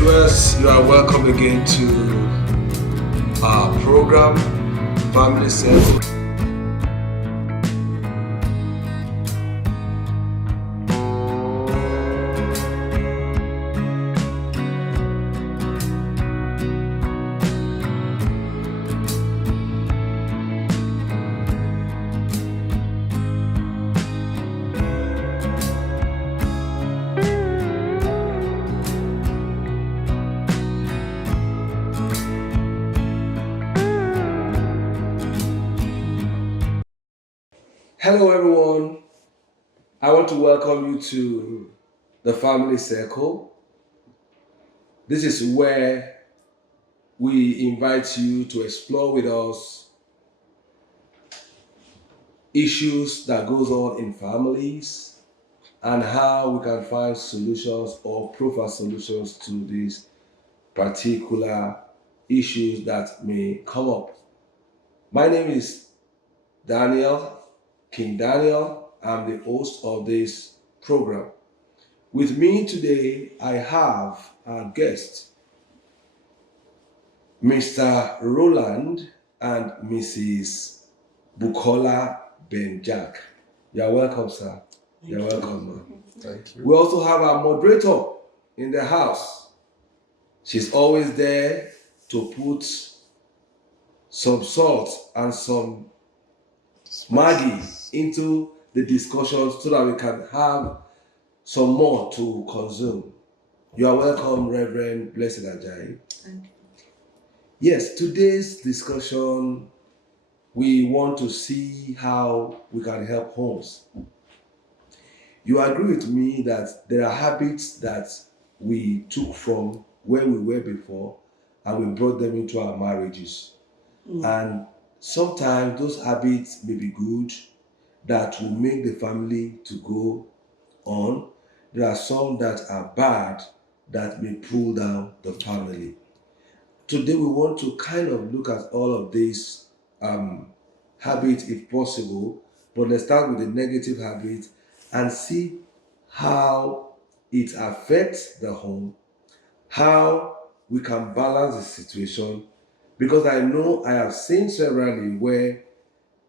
viewers, you are welcome again to our program, Family Circle. Hello, everyone. I want to welcome you to the Family Circle. This is where we invite you to explore with us issues that goes on in families and how we can find solutions or prefer solutions to these particular issues that may come up. My name is Daniel, King Daniel. I'm the host of this program. With me today, I have our guest, Mr. Roland and Mrs. Bukola Benjak. You're welcome, sir. You're welcome, ma'am. Thank you. We also have our moderator in the house. She's always there to put some salt and some Maggie into the discussions so that we can have some more to consume. You are welcome, Reverend Blessed Ajayi. Thank you. Yes, today's discussion, we want to see how we can help homes. You agree with me that there are habits that we took from where we were before and we brought them into our marriages. And sometimes those habits may be good that will make the family to go on. There are some that are bad that may pull down the family. Today we want to kind of look at all of these habits if possible, but let's start with the negative habit and see how it affects the home, how we can balance the situation, because I know I have seen severally where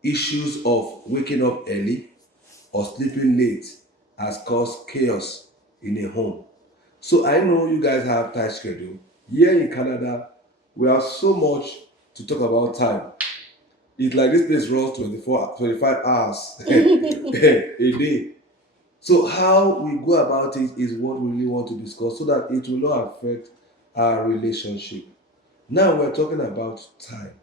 issues of waking up early or sleeping late has caused chaos in a home. So I know you guys have tight schedule. Here in Canada, we have so much to talk about time. It's like this place runs 25 hours a day. So how we go about it is what we really want to discuss so that it will not affect our relationship. Now we're talking about time.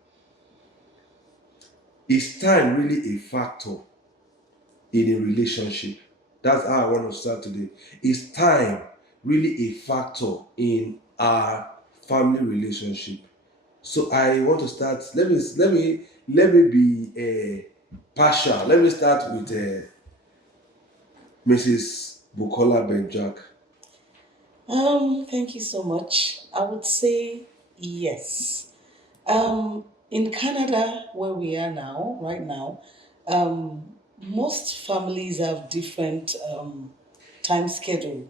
Is time really a factor in a relationship? That's how I want to start today. Is time really a factor in our family relationship? So I want to start. Let me be partial. Let me start with Mrs. Bukola Benjak. Thank you so much. I would say yes. In Canada, where we are now, right now, most families have different time schedule.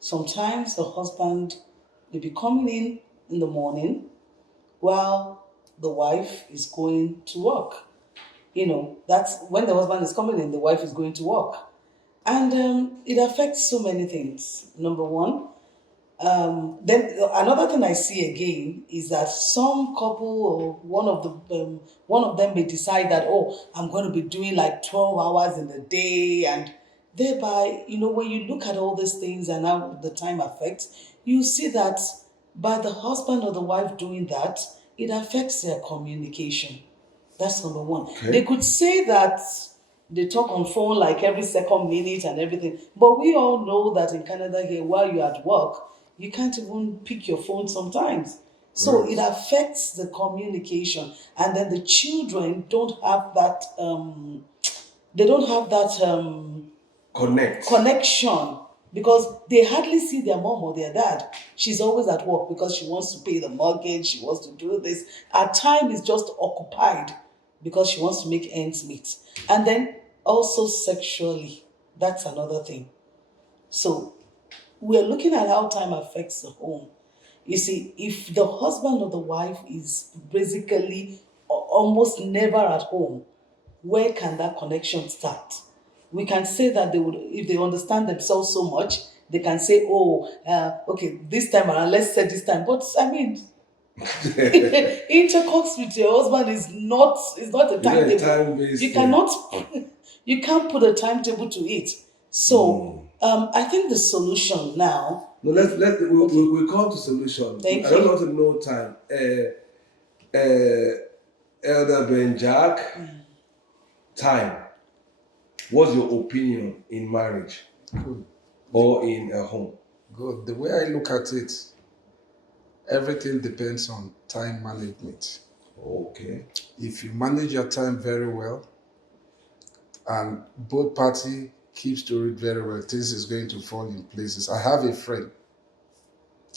Sometimes the husband may be coming in the morning while the wife is going to work. That's when the husband is coming in, the wife is going to work. And it affects so many things. Number one, then another thing I see again is that some couple or one of them may decide that, oh, I'm going to be doing like 12 hours in a day, and thereby, when you look at all these things and how the time affects, you see that by the husband or the wife doing that, it affects their communication. That's number one. Okay. They could say that they talk on phone like every second minute and everything, but we all know that in Canada here, while you're at work, you can't even pick your phone sometimes. So Right. it affects the communication, and then the children don't have that. They don't have that connection because they hardly see their mom or their dad. She's always at work because she wants to pay the mortgage, she wants to do this. Her time is just occupied because she wants to make ends meet. And then also sexually, that's another thing. So we're looking at how time affects the home. You see, if the husband or the wife is basically almost never at home, where can that connection start? We can say that they would, if they understand themselves so much, they can say, "Oh, okay, this time around, let's set this time." But I mean, intercourse with your husband is not a You know, a timetable. time-based You thing. cannot you can't put a timetable to it. So I think the solution now. No, Okay, we come to solution. I thank don't you. want to know time. Elder Ben Jack, time. What's your opinion in marriage Good. or in a home? Good. The way I look at it, everything depends on time management. Okay. If you manage your time very well and both party keeps to it very well, things is going to fall in places. I have a friend,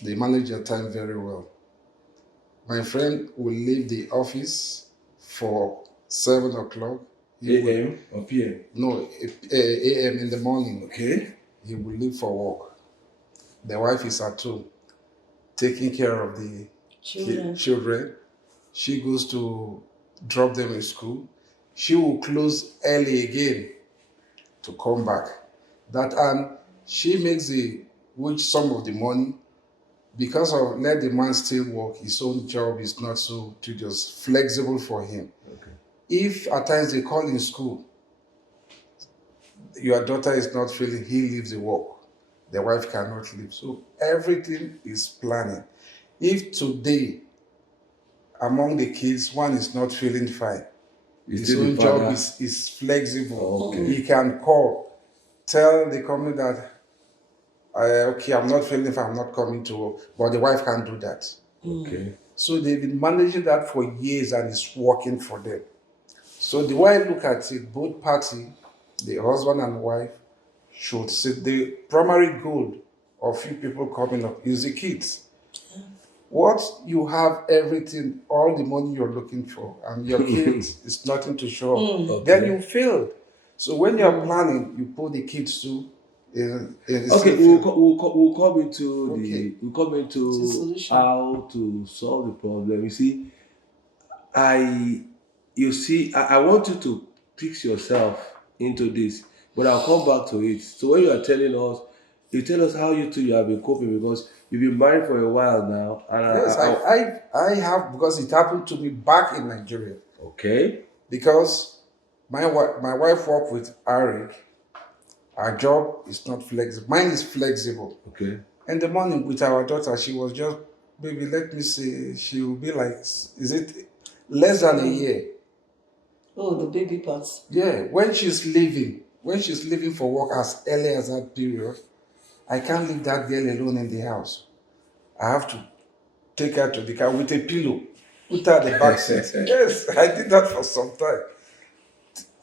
they manage their time very well. My friend will leave the office for 7 o'clock. He will AM or PM? no a.m. in the morning. Okay. He will leave for work. The wife is at home taking care of the Children. children. She goes to drop them in school. She will close early again to come back. That and she makes the which some of the money because of let the man still work. His own job is not so tedious, flexible for him. Okay. If at times they call in school, your daughter is not feeling, he leaves the work. The wife cannot leave. So everything is planning. If today among the kids one is not feeling fine, You his still the own job father? is flexible. Okay. He can call, tell the company that okay, I'm not feeling fine, I'm not coming to work. But the wife can't do that. Okay. So they've been managing that for years and it's working for them. So the way I look at it, both parties, the husband and wife, should set the primary goal of you people coming up is the kids. What you have everything, all the money you're looking for, and your kids is nothing to show up. Then Okay. you failed. So when you're planning, you put the kids to in the Okay, same field. we'll come into Okay. we'll come The into solution. how to solve the problem. You see, I want you to fix yourself into this, but I'll come back to it. So when you are telling us, you tell us how you have been coping because you've been married for a while now, and Yes, I have because it happened to me back in Nigeria. okay, Because my wife worked with Eric. Our job is not flexible. Mine is flexible. okay, In the morning with our daughter, she was just, maybe let me say, she will be like, is it less than a year? Oh, the baby parts. Yeah, when she's leaving for work as early as that period, I can't leave that girl alone in the house. I have to take her to the car with a pillow, put her at the back seat. Yes, I did that for some time.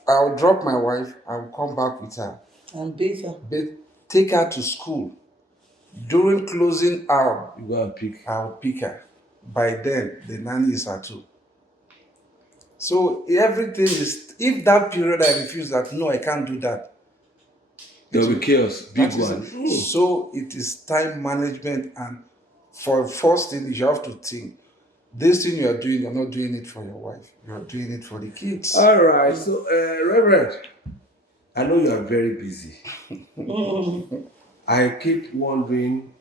I'll drop my wife, I'll come back with her, And beta. but take her to school. During closing hour, you go and pick. I'll pick her. By then, the nanny is at home. So everything is, if that period I refuse that, no, I can't do that. There will be chaos, big That is one. it. So it is time management, and for first thing you have to think, this thing you are doing, you're not doing it for your wife. You are doing it for the kids. All right, so Reverend, I know you are very busy. I keep wondering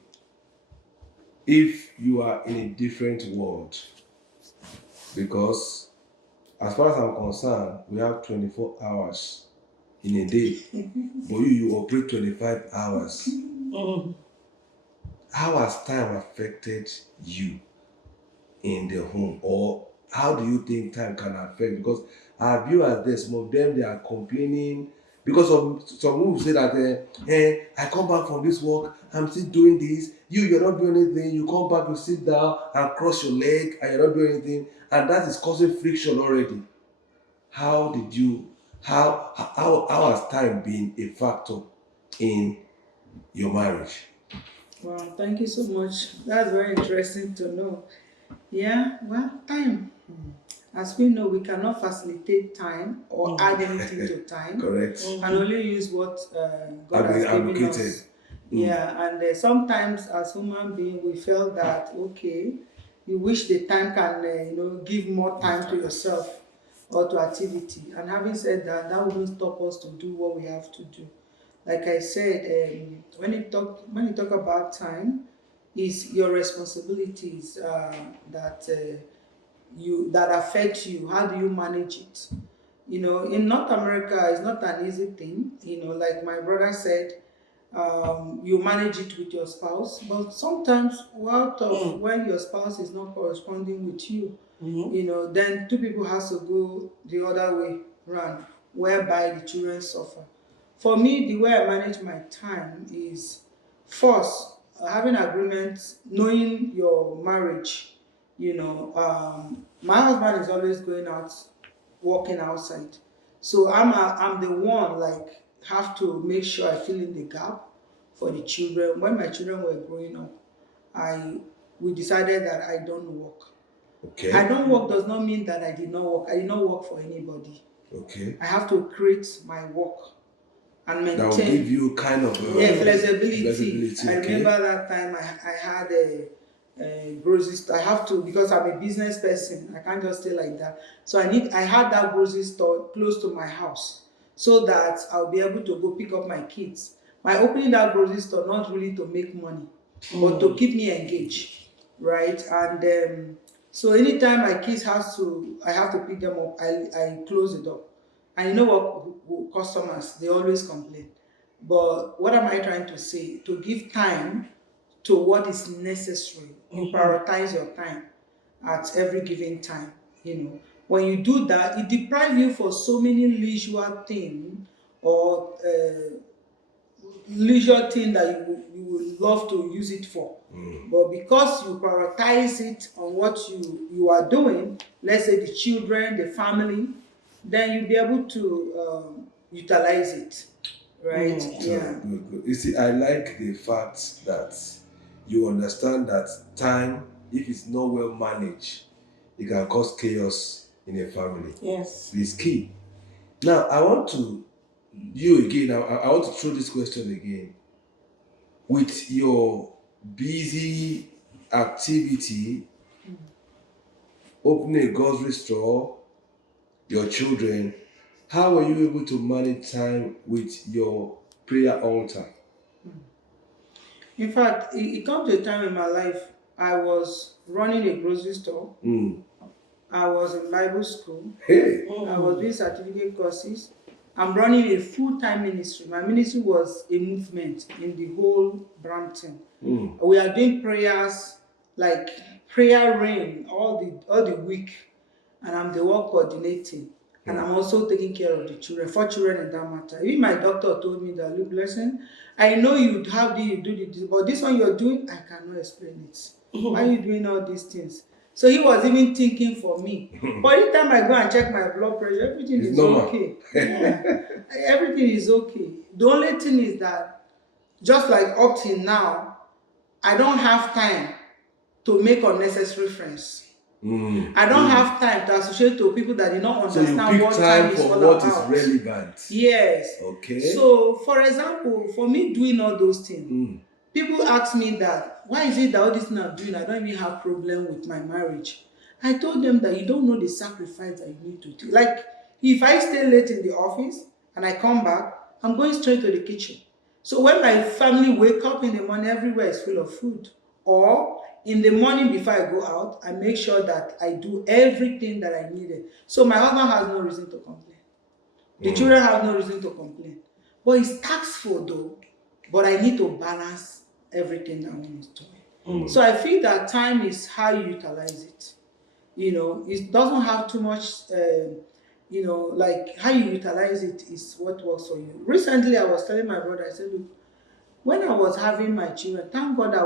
if you are in a different world because as far as I'm concerned, we have 24 hours in a day, but you operate 25 hours. How has time affected you in the home, or how do you think time can affect? Because our viewers, there, some of them they are complaining because of some who say that I come back from this work, I'm still doing this. You're not doing anything. You come back, you sit down and cross your leg, and you're not doing anything, and that is causing friction already. How did you? How has time been a factor in your marriage? Wow, thank you so much. That's very interesting to know. Yeah, well, time. As we know, we cannot facilitate time or add anything to time. Correct. And only use what God I've has been given allocated. us. Yeah, and sometimes as human being, we felt that okay, you wish the time can give more time to yourself or to activity. And having said that, that wouldn't stop us to do what we have to do. Like I said, when you talk about time, is your responsibilities that affect you. How do you manage it? In North America, it's not an easy thing. Like my brother said, you manage it with your spouse, but sometimes out of when your spouse is not corresponding with you, then two people has to go the other way round, whereby the children suffer. For me, the way I manage my time is first having agreements, knowing your marriage. My husband is always going out, working outside, so I'm the one, like, have to make sure I fill in the gap for the children. When my children were growing up, I we decided that I don't work. I Okay. don't work does not mean that I did not work. I did not work for anybody. Okay. I have to create my work and That will give maintain. you kind of Yeah, flexibility. flexibility. I Okay. remember that time I had a grocery store. I have to, because I'm a business person. I can't just stay like that. So I had that grocery store close to my house so that I'll be able to go pick up my kids. My opening that grocery store not really to make money, but to keep me engaged, right? And so anytime my kids I have to pick them up. I close the door. And you know what, customers, they always complain. But what am I trying to say? To give time to what is necessary. You prioritize your time at every given time. When you do that, it deprives you for so many leisure things, or leisure thing that you would love to use it for. But because you prioritize it on what you are doing, let's say the children, the family, then you'll be able to utilize it, right? So Yeah. good. You see, I like the fact that you understand that time, if it's not well managed, it can cause chaos in a family. Yes. It's key. Now, I want to you again. I want to throw this question again. With your busy activity, opening a grocery store, your children, how were you able to manage time with your prayer altar? In fact, it comes to a time in my life I was running a grocery store. Mm. I was in Bible school. Hey. I was doing certificate courses. I'm running a full-time ministry. My ministry was a movement in the whole Brampton. We are doing prayers, like prayer rain all the week, and I'm the work coordinating. And I'm also taking care of the children, 4 children in that matter. Even my doctor told me that, look, listen, I know you have this, you do this, but this one you're doing, I cannot explain it. Why are you doing all these things? So he was even thinking for me. But anytime I go and check my blood pressure, everything It's is normal. okay. Yeah. Everything is okay. The only thing is that, just like up till now, I don't have time to make unnecessary friends. I don't have time to associate to people that do not So you understand pick what time time is for all what is about. relevant. Yes. Okay. So, for example, for me doing all those things, people ask me that, why is it that all this thing I'm doing, I don't even have problem with my marriage? I told them that you don't know the sacrifice that you need to do. Like, if I stay late in the office and I come back, I'm going straight to the kitchen. So when my family wake up in the morning, everywhere is full of food. Or in the morning before I go out, I make sure that I do everything that I needed. So my husband has no reason to complain. The children have no reason to complain. But it's taxful though. But I need to balance everything that one is doing. So I feel that time is how you utilize it. It doesn't have too much, like how you utilize it is what works for you. Recently, I was telling my brother, I said, look, when I was having my children, thank God I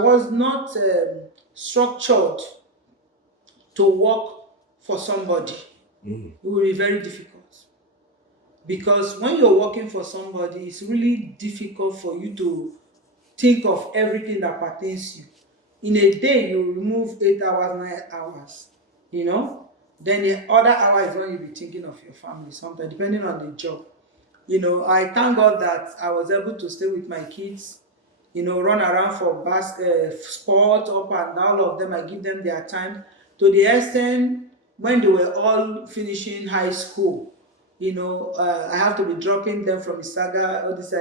was not structured to work for somebody. It will be very difficult. Because when you're working for somebody, it's really difficult for you to think of everything that pertains to you. In a day, you remove 8 hours, 9 hours, Then the other hour is when you'll be thinking of your family, sometimes, depending on the job. I thank God that I was able to stay with my kids, run around for sports up and down. All of them, I give them their time to the extent when they were all finishing high school. I have to be dropping them from Isaga or this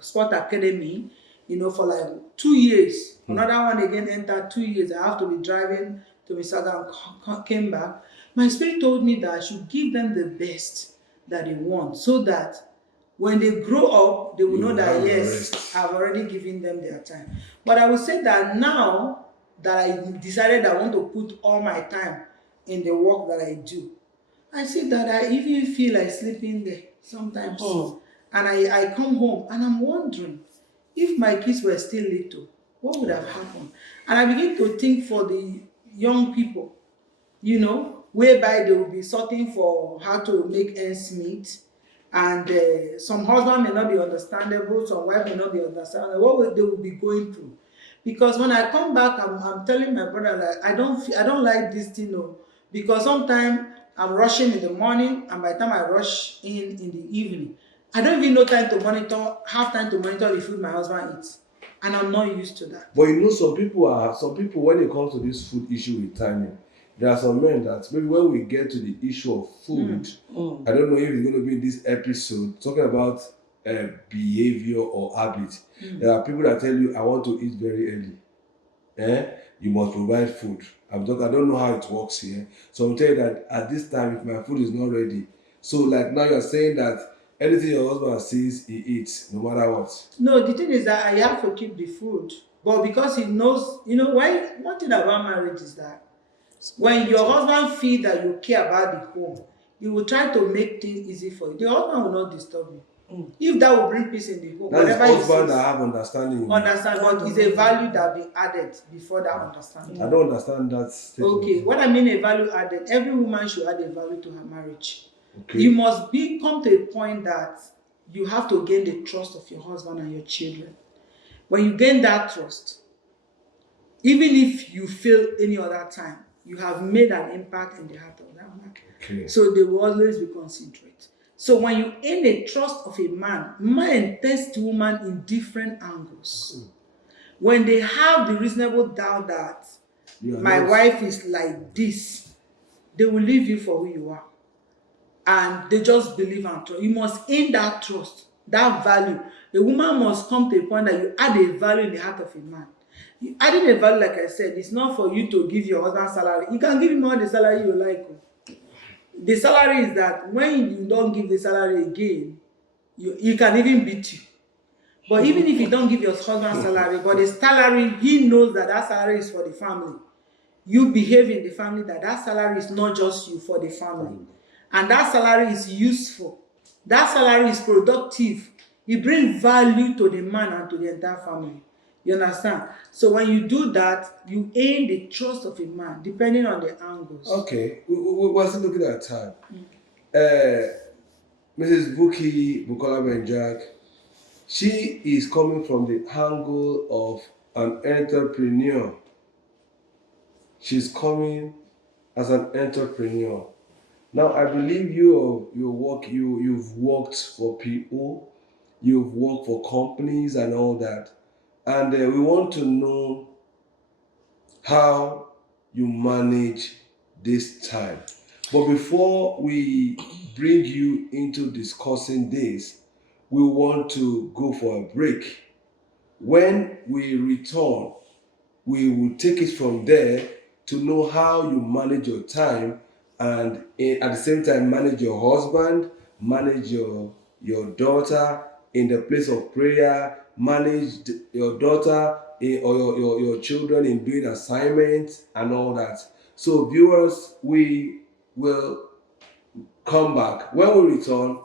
sport academy, for like 2 years. Another one again entered 2 years. I have to be driving to Misaga and came back. My spirit told me that I should give them the best that they want, so that when they grow up, they will You know will that have a yes, rest. I've already given them their time. But I would say that now that I decided I want to put all my time in the work that I do, I see that I even feel like sleeping there sometimes. And I come home and I'm wondering, if my kids were still little, what would have happened? And I begin to think for the young people, whereby they will be sorting for how to make ends meet. And some husband may not be understandable, some wife may not be understandable. They will be going through? Because when I come back, I'm telling my brother, like, I don't like this thing, no. Because sometimes I'm rushing in the morning, and by the time I rush in the evening, I don't even know time to monitor, have time to monitor the food my husband eats. And I'm not used to that. But some people when it comes to this food issue with timing, there are some men that maybe when we get to the issue of food, I don't know if it's going to be in this episode talking about behavior or habit. There are people that tell you, I want to eat very early. You must provide food. I don't know how it works here. So I'll tell you that at this time, if my food is not ready, so like now you're saying that anything your husband sees, he eats, no matter what. No, the thing is that I have to keep the food. But because he knows, why one thing about marriage is that when your husband feel that you care about the home, he will try to make things easy for you. The husband will not disturb you. If that will bring peace in the home, That is whatever he husband says, that have understanding. understand. But it's a value that be added before that understanding. I don't understand that statement. Okay, what I mean a value added, every woman should add a value to her marriage. Okay. You must come to a point that you have to gain the trust of your husband and your children. When you gain that trust, even if you fail any other time, you have made an impact in the heart of that man. Okay. So they will always be considerate. So when you earn a trust of a man tests woman in different angles. When they have the reasonable doubt that my wife is like this, they will leave you for who you are. And they just believe and trust. You must earn that trust, that value. A woman must come to a point that you add a value in the heart of a man. Adding a value, like I said, it's not for you to give your husband salary. You can give him all the salary you like. The salary is that when you don't give the salary again, he can even beat you. But even if you don't give your husband salary, but the salary, he knows that that salary is for the family. You behave in the family that salary is not just you, for the family. And that salary is useful. That salary is productive. It brings value to the man and to the entire family. You understand? So when you do that, you earn the trust of a man, depending on the angles. Okay, we're still looking at time. Mrs. Bukola Benjak, she is coming from the angle of an entrepreneur. She's coming as an entrepreneur. Now, I believe you've worked for people, you've worked for companies and all that, and we want to know how you manage this time. But before we bring you into discussing this, we want to go for a break. When we return, we will take it from there to know how you manage your time and at the same time manage your husband, manage your daughter in the place of prayer, manage your daughter or your children in doing assignments and all that. So viewers, we will come back. When we return,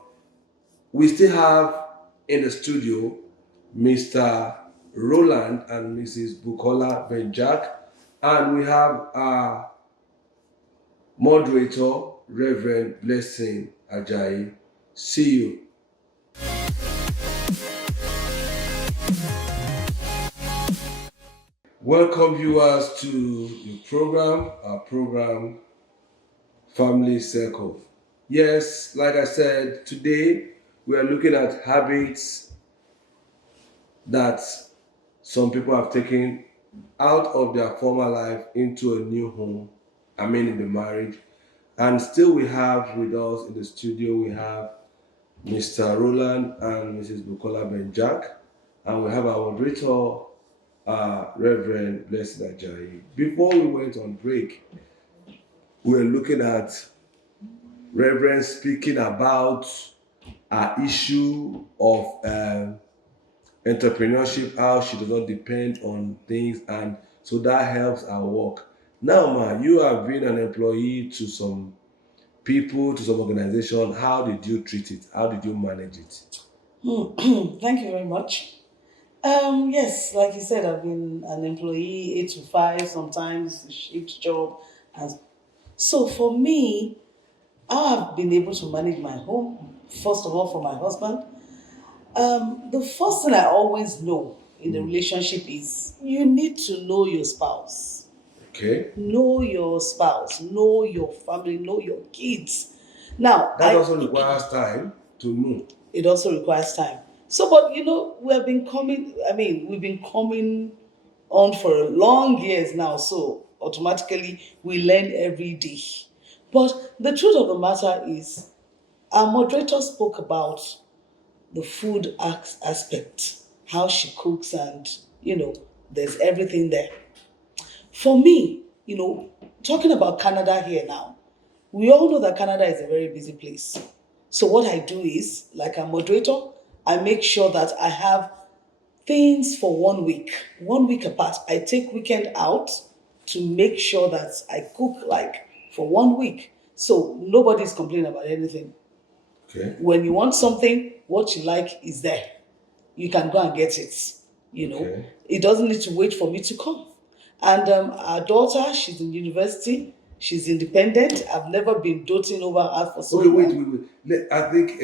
we still have in the studio Mr. Roland and Mrs. Bukola Benjak, and we have our moderator, Reverend Blessing Ajayi. See you. Welcome viewers to our program Family Circle. Yes, like I said, today we are looking at habits that some people have taken out of their former life into a new home. I mean, in the marriage. And still, we have with us in the studio, we have Mr. Roland and Mrs. Bukola Benjak, and we have our moderator, Reverend Blessed Ajayi. Before we went on break, we were looking at Reverend speaking about our issue of entrepreneurship, how she does not depend on things, and so that helps our work. Now, ma, you have been an employee to some people, to some organization. How did you treat it? How did you manage it? Thank you very much. Yes, like you said, I've been an employee 8 to 5, sometimes shift job, and so for me, I've been able to manage my home. First of all, for my husband, the first thing I always know in the relationship is you need to know your spouse. Okay. Know your spouse, know your family, know your kids. Now, That also requires time to know. it also requires time. So, but we have been coming, I mean, we've been coming on for a long years now, so automatically we learn every day. But the truth of the matter is, our moderator spoke about the food aspect, how she cooks, and there's everything there. For me, talking about Canada here now, we all know that Canada is a very busy place. So what I do is, like a moderator, I make sure that I have things for 1 week apart. I take weekend out to make sure that I cook like for 1 week. So nobody's complaining about anything. Okay. When you want something, what you like is there. You can go and get it. Okay. It doesn't need to wait for me to come. And our daughter, she's in university. She's independent. I've never been doting over her for so Okay, wait, long. wait, wait. I think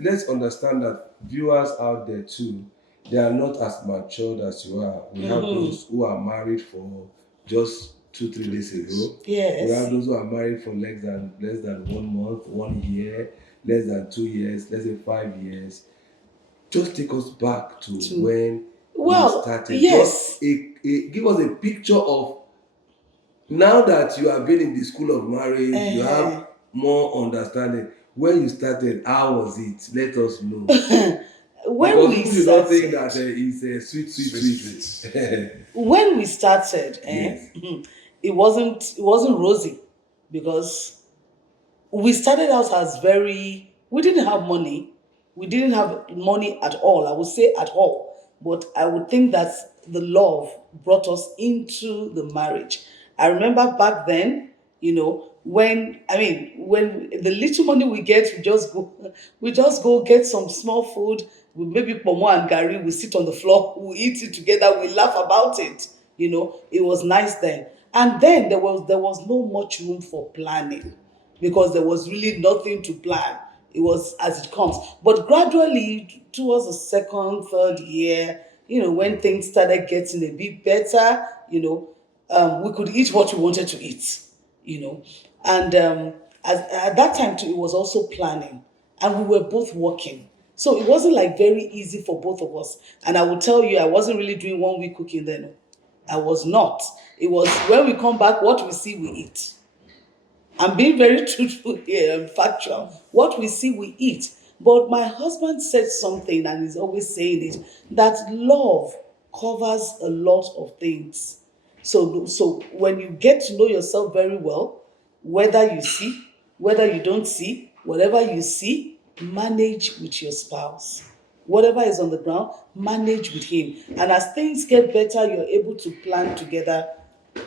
let's understand that viewers out there too, they are not as matured as you are. We have those who are married for just 2, 3 days ago. We have Yes. those who are married for less than 1 month, 1 year, less than 2 years, let's say 5 years. Just take us back to To when we Well, started. Just yes. give us a picture of now that you have been in the school of marriage, you have uh more understanding. When you started, how was it? Let us know. when Because we people should not think started, that it's a sweet, sweet, Sweet, sweet. sweet. when we started, Yes. it wasn't rosy because we started out as we didn't have money. We didn't have money at all. I would say at all. But I would think that the love brought us into the marriage. I remember back then, when the little money we get, we just go get some small food, maybe pomo and gari, we sit on the floor, we eat it together, we laugh about it. It was nice then. And then there was no much room for planning because there was really nothing to plan. It was as it comes. But gradually, towards the second, third year, when things started getting a bit better, we could eat what we wanted to eat, you know. And at that time, too, it was also planning. And we were both working. So it wasn't like very easy for both of us. And I will tell you, I wasn't really doing 1 week cooking then. I was not. It was when we come back, what we see, we eat. I'm being very truthful here and factual. What we see, we eat. But my husband said something, and he's always saying it, that love covers a lot of things. So when you get to know yourself very well, whether you see, whether you don't see, whatever you see, manage with your spouse. Whatever is on the ground, manage with him. And as things get better, you're able to plan together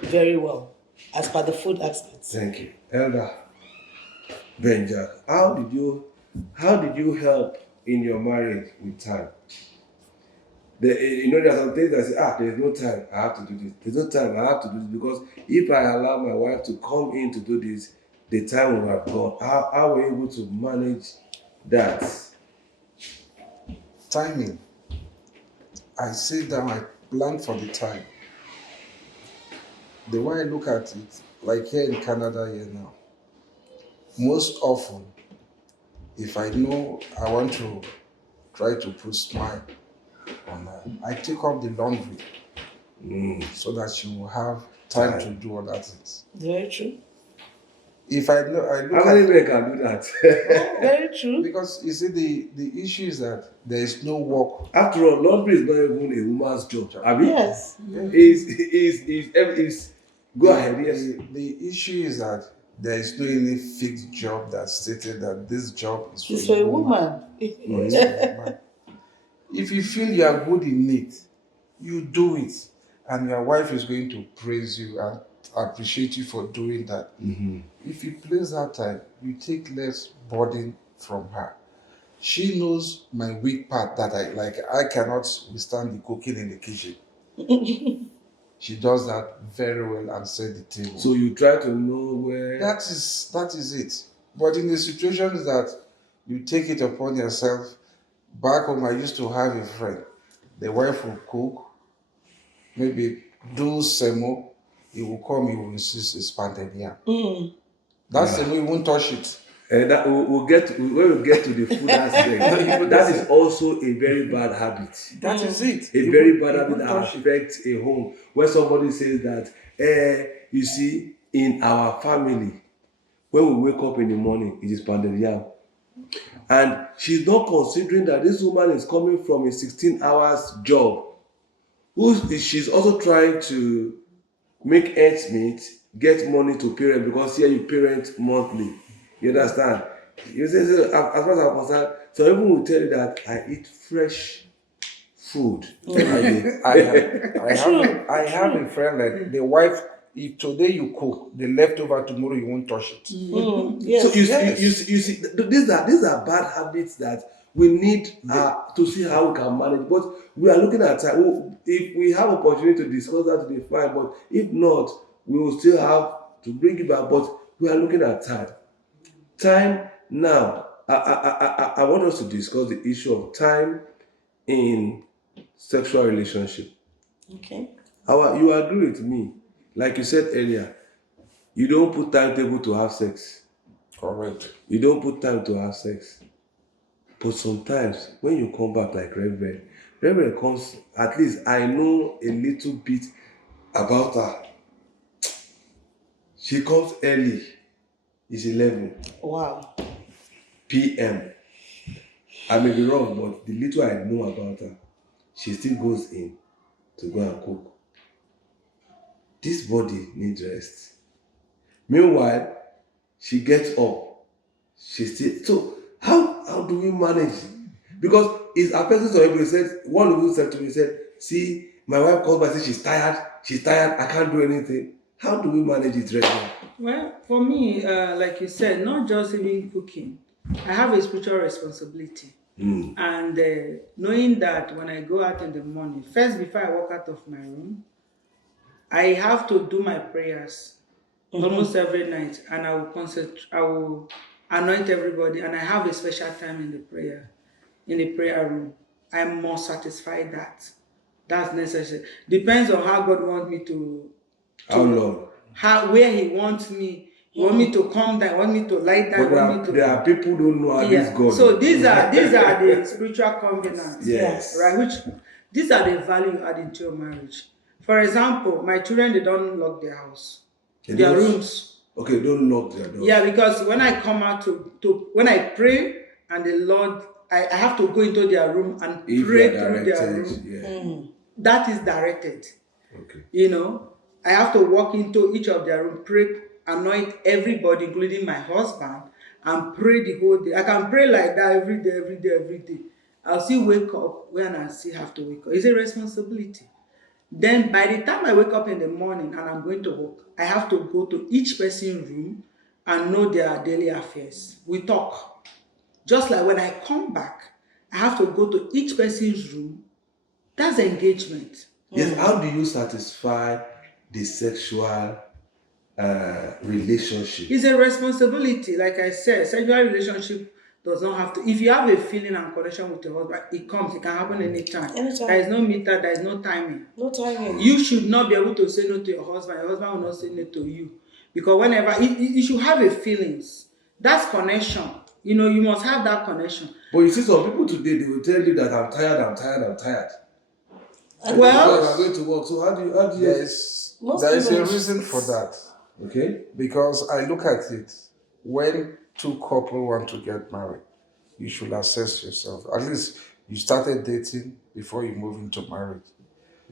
very well, as per the food aspects. Thank you. Elder Benja, how did you help in your marriage with time? There are some things that say, there's no time, I have to do this. There's no time, I have to do this. Because if I allow my wife to come in to do this, the time will have gone. How were you able to manage that? Timing. I sit down, I plan for the time. The way I look at it, like here in Canada here now, most often if I know I want to try to put smile on her, I take up the laundry so that she will have time to do other things. Very true. If I know, I look How many at, men can do that? Very true. because you see the issue is that there is no work. After all, laundry is not even a woman's job. I mean, Yes. is go ahead. Yes. The issue is that there is no any fixed job that stated that this job is It's for for a woman. or it's for a man. If you feel you are good in it, you do it, and your wife is going to praise you and appreciate you for doing that. If you place that time, you take less burden from her. She knows my weak part that I cannot withstand the cooking in the kitchen. She does that very well and set the table. So you try to know where. That is it. But in the situations that you take it upon yourself, back home I used to have a friend. The wife will cook, maybe do semo, he will come, he will insist it's pounded yam. That semo, he won't touch it. That we'll get to, when we get to the food aspect. That is also a very bad habit. That is it. A very bad habit that affects a home. When somebody says that, you see, in our family, when we wake up in the morning, it is pounded yam. And she's not considering that this woman is coming from a 16 hours job. She's also trying to make ends meet, get money to parent, because here you parent monthly. You understand? You say, so, as far as I'm concerned, some people will tell you that I eat fresh food. I have a friend that the wife, if today you cook, the leftover tomorrow you won't touch it. Yes. So you see, these are bad habits that we need to see how we can manage. But we are looking at time. If we have opportunity to discuss that today, fine. But if not, we will still have to bring it back. But we are looking at time. Time now. I want us to discuss the issue of time in sexual relationship. Okay. You agree with me? Like you said earlier, you don't put timetable to have sex. Correct. You don't put time to have sex. But sometimes when you come back like Reverend comes, at least I know a little bit about her. She comes early. It's 11 Wow. p.m. I may be wrong, but the little I know about her, she still goes in to go and cook. This body needs rest. Meanwhile, she gets up. She still. So how do we manage? Because it's affecting some people. He said, one of you said to me, he said, see, my wife calls back and says she's tired, I can't do anything. How do we manage it right now? Well, for me, like you said, not just even cooking. I have a spiritual responsibility. And knowing that when I go out in the morning, first before I walk out of my room, I have to do my prayers almost every night, and I will concentrate. I will anoint everybody, and I have a special time in the prayer room. I must satisfy that. That's necessary. Depends on how God wants me to How long? Where He wants me. He want me to come down, want me to lie down, But there are people who don't know how this goes. So these are the spiritual covenants. Yes. Right? Which these are the value you add into your marriage. For example, my children, they don't lock their house. Their rooms. Okay, don't lock their doors. Yeah, because when I come out to when I pray and the Lord, I have to go into their room and pray through their room. Yeah. That is directed. Okay. You know, I have to walk into each of their room, pray, anoint everybody, including my husband, and pray the whole day. I can pray like that every day. I'll still wake up when I still have to wake up. It's a responsibility. Then by the time I wake up in the morning and I'm going to work, I have to go to each person's room and know their daily affairs. We talk. Just like when I come back, I have to go to each person's room. That's engagement. Yes, how do you satisfy the sexual relationship? It's a responsibility. Like I said, sexual relationship does not have to. If you have a feeling and connection with your husband, it comes. It can happen anytime. There is no meter. There is no timing. No timing. You should not be able to say no to your husband. Your husband will not say no to you, because whenever you should have a feelings. That's connection. You know, you must have that connection. But you see, some people today, they will tell you that I'm tired. Well, Because I'm going to work. So how do you? There is Most there is a people- reason for that. Okay. Because I look at it, when two couple want to get married, you should assess yourself. At least you started dating before you move into marriage.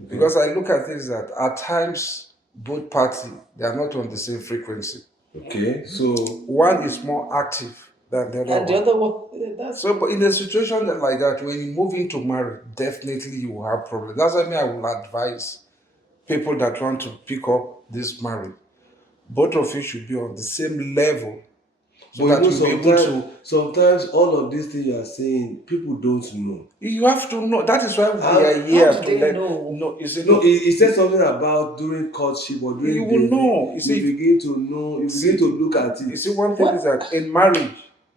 Because I look at this that at times both parties they are not on the same frequency. Okay. So One is more active than the other And the one. other one, that's So, but in a situation like that, when you move into marriage, definitely you will have problems. That's why I will advise people that want to pick up this marriage. Both of you should be on the same level so but that you know, you'll be able to. sometimes all of these things you are saying, people don't know. You have to know. That is why we How- are here how do to they let. know? No, you see, No, he said something about during courtship or during You will dating, know. You see, begin to know, you see- begin to look at you it. see, one thing What? is that in marriage,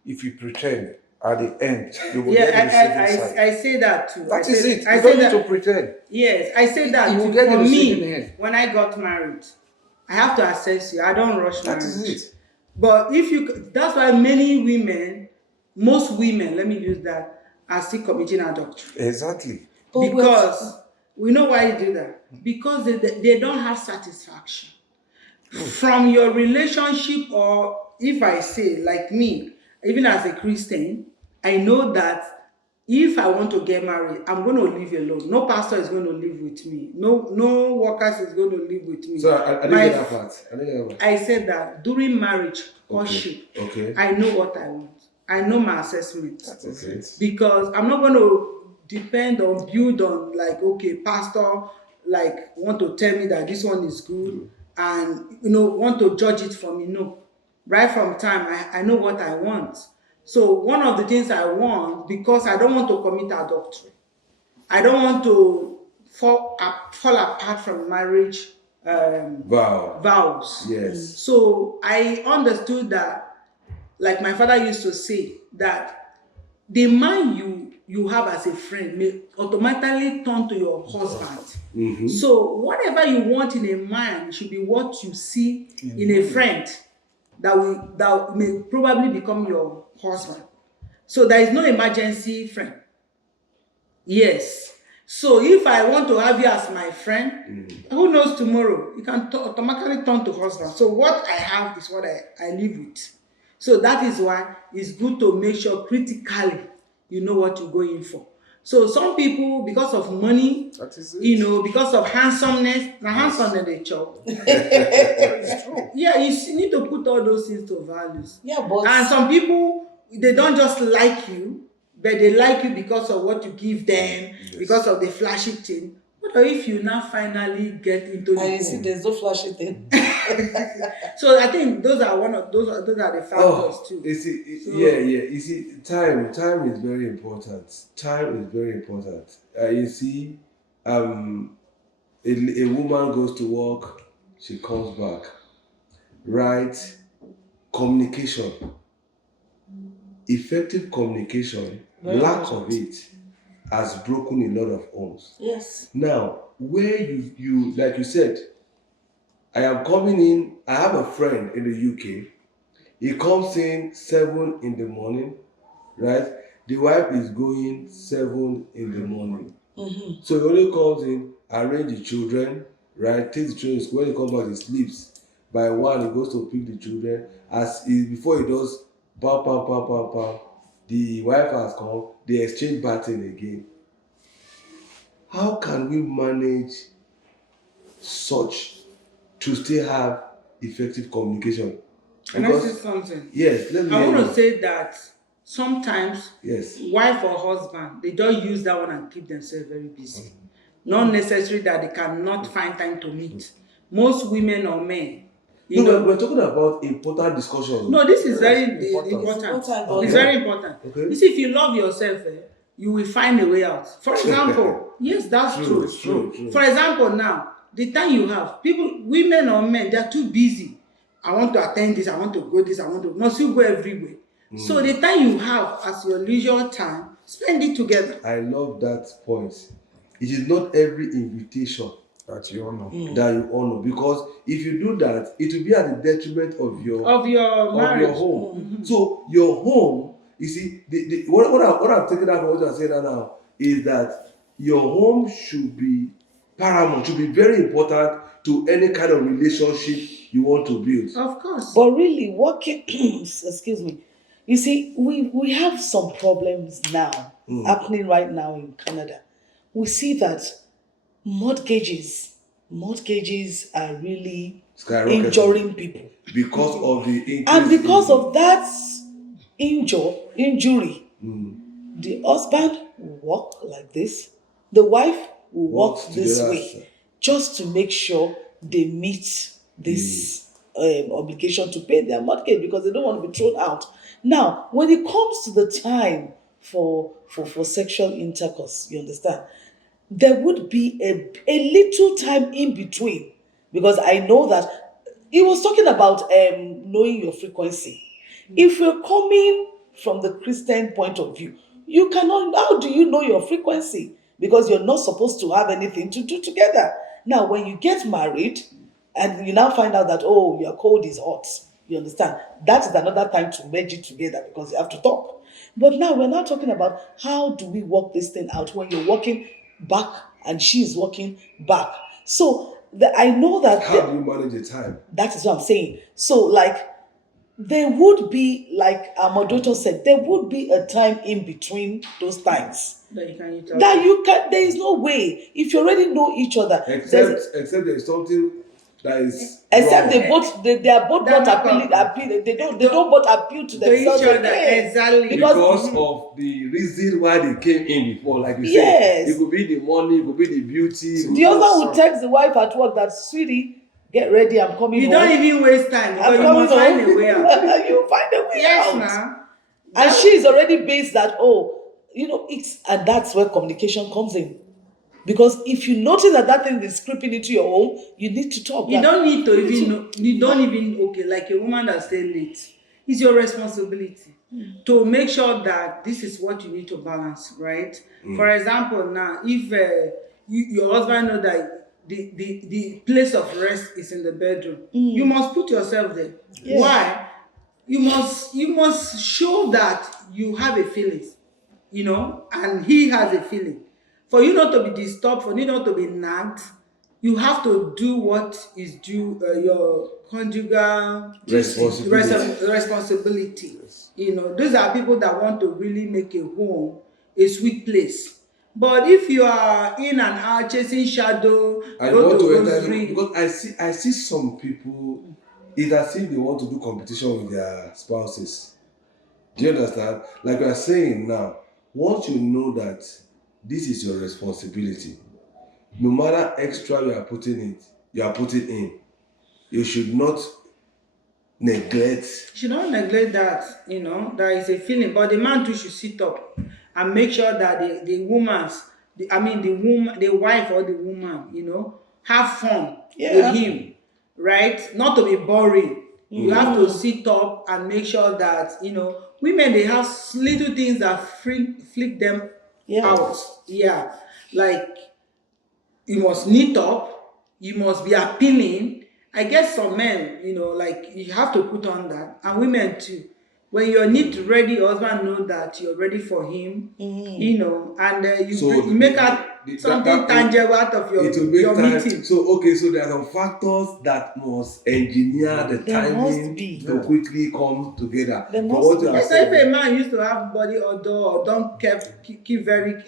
if you pretend, at the end, you will yeah, get the receiving side. I say that too. That I is say, it. I You say don't need that. to pretend. Yes, I say that You will too. get the For receiving me, end. when I got married, I have to assess you. I don't rush That marriage. is it. But if you, that's why many women, most women, let me use that, are still committing adultery. Exactly. But Because we know why you do that. Because they don't have satisfaction from your relationship, or if I say like me, even as a Christian, I know that if I want to get married, I'm going to live alone. No pastor is going to live with me. No workers is going to live with me. So I didn't get that part. I didn't get that part. I said that during marriage, courtship, Okay. I know what I want. I know my assessment. That is Okay. it. Because I'm not going to depend on, build on, like, okay, pastor, like, want to tell me that this one is good and, you know, want to judge it for me. No. Right from time, I know what I want. So one of the things I want, because I don't want to commit adultery, I don't want to fall apart from marriage vows. Yes. So I understood that, like my father used to say, that the man you have as a friend may automatically turn to your husband. Mm-hmm. So whatever you want in a man should be what you see in a friend that may probably become your husband. So there is no emergency friend. Yes. So if I want to have you as my friend, who knows tomorrow? You can automatically turn to husband. So what I have is what I live with. So that is why it's good to make sure critically you know what you're going for. So some people, because of money, That is it. you know, because of handsomeness, now handsomeness they chop. It's true. Yeah, you need to put all those things to values. Yeah, but And some people, they don't just like you, but they like you because of what you give them, because of the flashy thing. What if you now finally get into the and you see, home? there's no flashy thing. So I think those are the factors Oh, too. you see, So- yeah. You see, time is very important. Time is very important. You see, a woman goes to work, she comes back. Right? Communication, effective communication, Very lack important. of it has broken a lot of homes. Yes. Now, where you like you said, I am coming in. I have a friend in the UK. He comes in 7 in the morning, right? The wife is going 7 in the morning. Mm-hmm. So he only comes in, arrange the children, right? Takes the children to school. When he comes back, he sleeps. By 1, he goes to pick the children. Before he does, pam, pam, pam, pam, pam, the wife has come. They exchange baton again. How can we manage such to still have effective communication? Can I say something? Yes, let me I hear want you. to say that sometimes Yes. wife or husband, they just use that one and keep themselves very busy. Not necessary that they cannot find time to meet. Most women or men, you know. We're talking about important discussions. No, this is very Yes, important. important. It's very important. Okay. You see, if you love yourself, you will find a way out. For example, yes, that's true. It's true. For example, now, the time you have, people, women or men, they are too busy. I want to attend this, I want to go this, must you go everywhere? So the time you have as your leisure time, spend it together. I love that point. It is not every invitation That you honor. that you honor, because if you do that, it will be at the detriment of your Of your marriage. home. So your home You see, what I'm taking out from what you're saying now is that your home should be paramount, should be very important to any kind of relationship you want to build. Of course. But really, working, excuse me, you see, we have some problems now happening right now in Canada. We see that mortgages, mortgages are really Skyrocketing. injuring people. Because of the increase And because in, of that injury, the husband will walk like this, the wife will walk Walks this together, way, just to make sure they meet this obligation to pay their mortgage because they don't want to be thrown out. Now, when it comes to the time for sexual intercourse, you understand, there would be a little time in between because I know that he was talking about knowing your frequency. If you're coming from the Christian point of view, you cannot. How do you know your frequency? Because you're not supposed to have anything to do together. Now, when you get married, and you now find out that oh, your cold is hot, you understand? That is another time to merge it together because you have to talk. But now we're not talking about how do we work this thing out when you're walking back and she is walking back. So I know that how do you manage the time? that is what I'm saying. So like there would be, like our moderator said, there would be a time in between those times That you can utilize. that you can. There is no way if you already know each other. Except there's something that is Except wrong. they are both They're not not appealing. They don't both appeal to To themselves each other, again. exactly. Because- Because of the reason why they came in before, like you Yes. said, it could be the money, it could be the beauty. it could The be husband some- would text the wife at work that sweetie, get ready, I'm coming You home. don't even waste time I'm because you coming must find home. a way out. You find a way Yes, out. ma'am. And she's already based that, oh, and that's where communication comes in. Because if you notice that thing is creeping into your home, you need to talk. You don't need to even know. You don't even, okay, like a woman that stay late. It's your responsibility to make sure that this is what you need to balance, right? For example, now, if your husband know that the place of rest is in the bedroom, you must put yourself there. Yes. Why? You must show that you have a feeling, and he has a feeling. For you not to be disturbed, for you not to be nagged, you have to do what is due your conjugal responsibility. Those are people that want to really make a home a sweet place. But if you are in and out chasing shadow, I go want to to enter rosary. because I see some people, it's as if they want to do competition with their spouses. Do you understand? Like we are saying now, once you know that this is your responsibility, no matter extra you are putting in, you should not neglect. You should not neglect that, there is a feeling. But the man too should sit up and make sure that the wife or the woman, have fun with him, right? Not to be boring. You have to sit up and make sure that, women, they have little things that flick them out. Yeah. Like, you must knit up, you must be appealing. I guess some men, like you have to put on that, and women too. When you're knit ready, husband know that you're ready for him, and you make out something tangible out of your time. meeting. So there are some factors that must engineer the timing to quickly come together. There From must what be. you are Yes, if a saying, man used to have body odor or don't keep very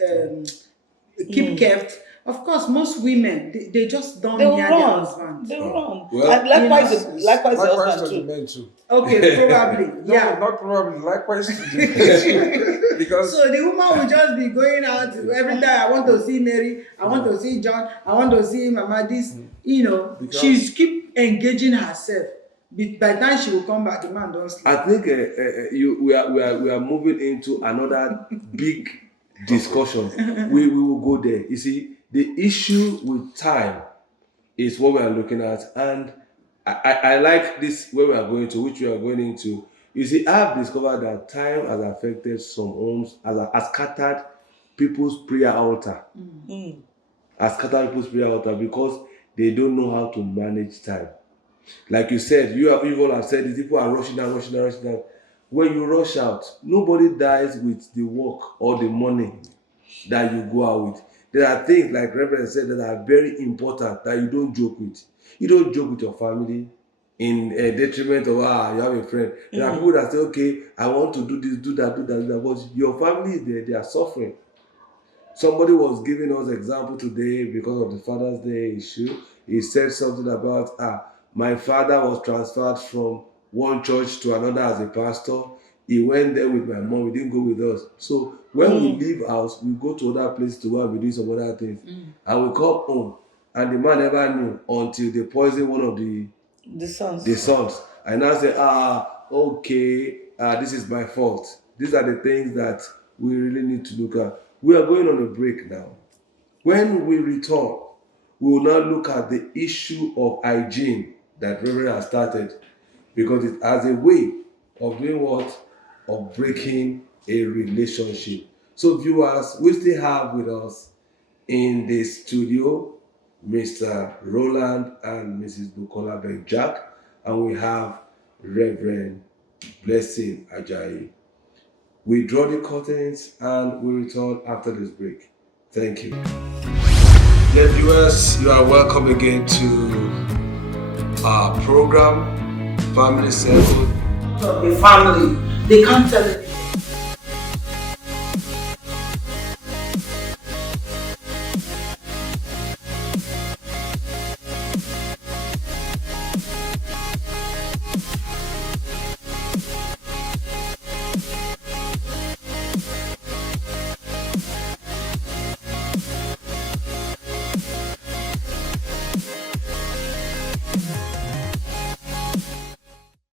keep kept. Of course, most women they just don't They will near their run. husbands. They will run. Well, And likewise, It's likewise the likewise husband to the too. men too. Okay, probably. No, Yeah. not probably. Likewise to the men. Because So the woman will just be going out every time. I want to see Mary. I want to see John. I want to see Mama. This, Because- she's keep engaging herself. By the time she will come back, the man don't sleep. I think we are moving into another big discussion. We will go there. You see, the issue with time is what we are looking at, and I like this where we are going to, which we are going into. You see, I have discovered that time has affected some homes, has scattered people's prayer altar. Has scattered people's prayer altar because they don't know how to manage time. Like you said, you all have said it, people are rushing down. When you rush out, nobody dies with the work or the money that you go out with. There are things, like Reverend said, that are very important that you don't joke with. You don't joke with your family in a detriment of, you have a friend. There are people that say, okay, I want to do this, do that, do that, do that, but your family is there, they are suffering. Somebody was giving us example today because of the Father's Day issue. He said something about, my father was transferred from one church to another as a pastor. He went there with my mom. He didn't go with us. So when we leave house, we go to other places to work. We do some other things, and we come home, and the man never knew until they poisoned one of the sons. I now say, okay, this is my fault. These are the things that we really need to look at. We are going on a break now. When we return, we will now look at the issue of hygiene that Reverend has started, because it has a way of doing what? Of breaking a relationship. So viewers, we still have with us in the studio Mr. Roland and Mrs. Bukola Benjak, and we have Reverend Blessing Ajayi. We draw the curtains and we return after this break. Thank you. Dear viewers, you are welcome again to our program, Family Circle. Of the family, they can't tell anything.